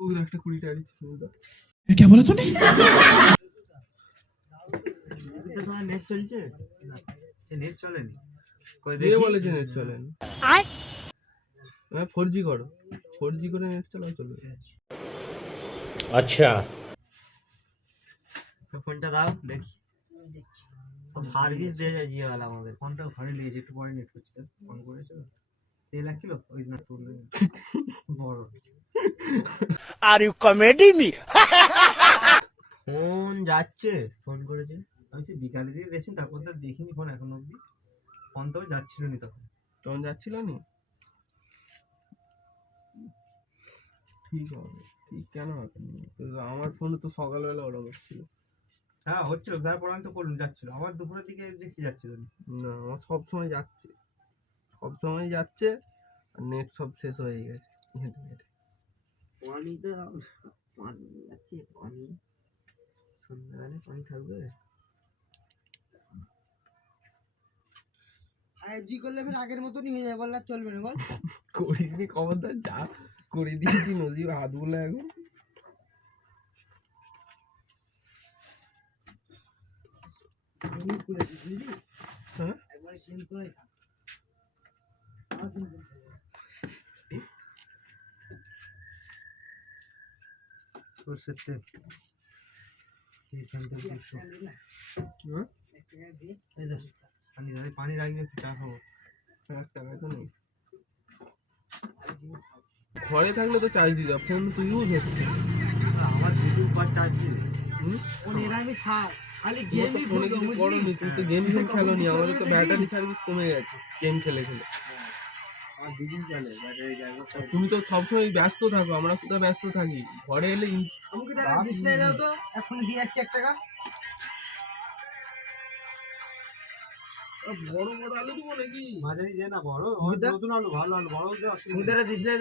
ওই একটা 20 টাকা দিচ্ছে। क्या बोला तूने? তোমার নেট চলছে? নেট চলেনি। কে বলেছে নেট চলে না? 4G করো, 4G করে নেট চালাও চলবে। अच्छा ফোনটা দাও দেখি। সার্ভিস দিয়ে যায় জিও वाला আমাদের। ফোনটা ঘরে নিয়েছি, একটু পরে নেট করছি। ফোন করেছো? তেল 1 কিলো ওই না তুললে বড়। Are you comedy me? Phone যাচ্ছে, ফোন করেছে। আমি সে বিকালে দিয়ে দেখছি, তারপর তো দেখিনি ফোন এখন অবধি। ফোন তো যাচ্ছিল না তখন যাচ্ছিল নি। ঠিক হবে, ঠিক কেন হবে? আমার ফোনে তো সকালবেলা ওরকম ছিল। হ্যাঁ হচ্ছিল, তারপর আমি তো করলাম যাচ্ছিল, আবার দুপুরের দিকে দেখছি যাচ্ছিল না, আমার সব সময় যাচ্ছে, সব সময় যাচ্ছে, আর নেট সব শেষ হয়ে গেছে। পানিটা পানি যাচ্ছে, পানি সন্ধ্যাবেলা পানি থাকবে। 5G করলে ফের আগের মতনই হয়ে যাবে, বললে চলবে না বল। করিসনি খবরদার, যা করে দিয়েছি নজির হাতগুলো এখন। হ্যাঁ একবার সিম করে থাক। সরষের তেল এই ফ্যানটা 200। হ্যাঁ এই দেখ পানি ধরে, পানি রাখবি একটু চা খাবো। 1 টাকায় তো নেই। ঘরে থাকলে তো চার্জ দিতে, ফোন তো ইউজ হচ্ছে। আমার 2-2 চার্জ দিয়ে ফোন এর আমি থাক, খালি তুমি তো গেমই ফোনে খেলবো, কিছু করোনি, তুমি তো গেম খেলো নি। আমাদের তো ব্যাটারি সার্ভিস কমে গেছে গেম খেলে খেলে। আমার 2 দিন চলে ব্যাটারি যাবে। তুমি তো সবসময় ব্যস্ত থাকো, আমরা কোথায় ব্যস্ত থাকি? ঘরে এলে আমাকে টাকা ডিসপ্লে দাও তো, এখন দিয়ে যাচ্ছে 1 টাকা। বড় বড় আলু দেবো নাকি? মাঝারি দে না, বড় নতুন আলু, ভালো আলু, বড় হলে অসুবিধা মুদারা ডিসপ্লে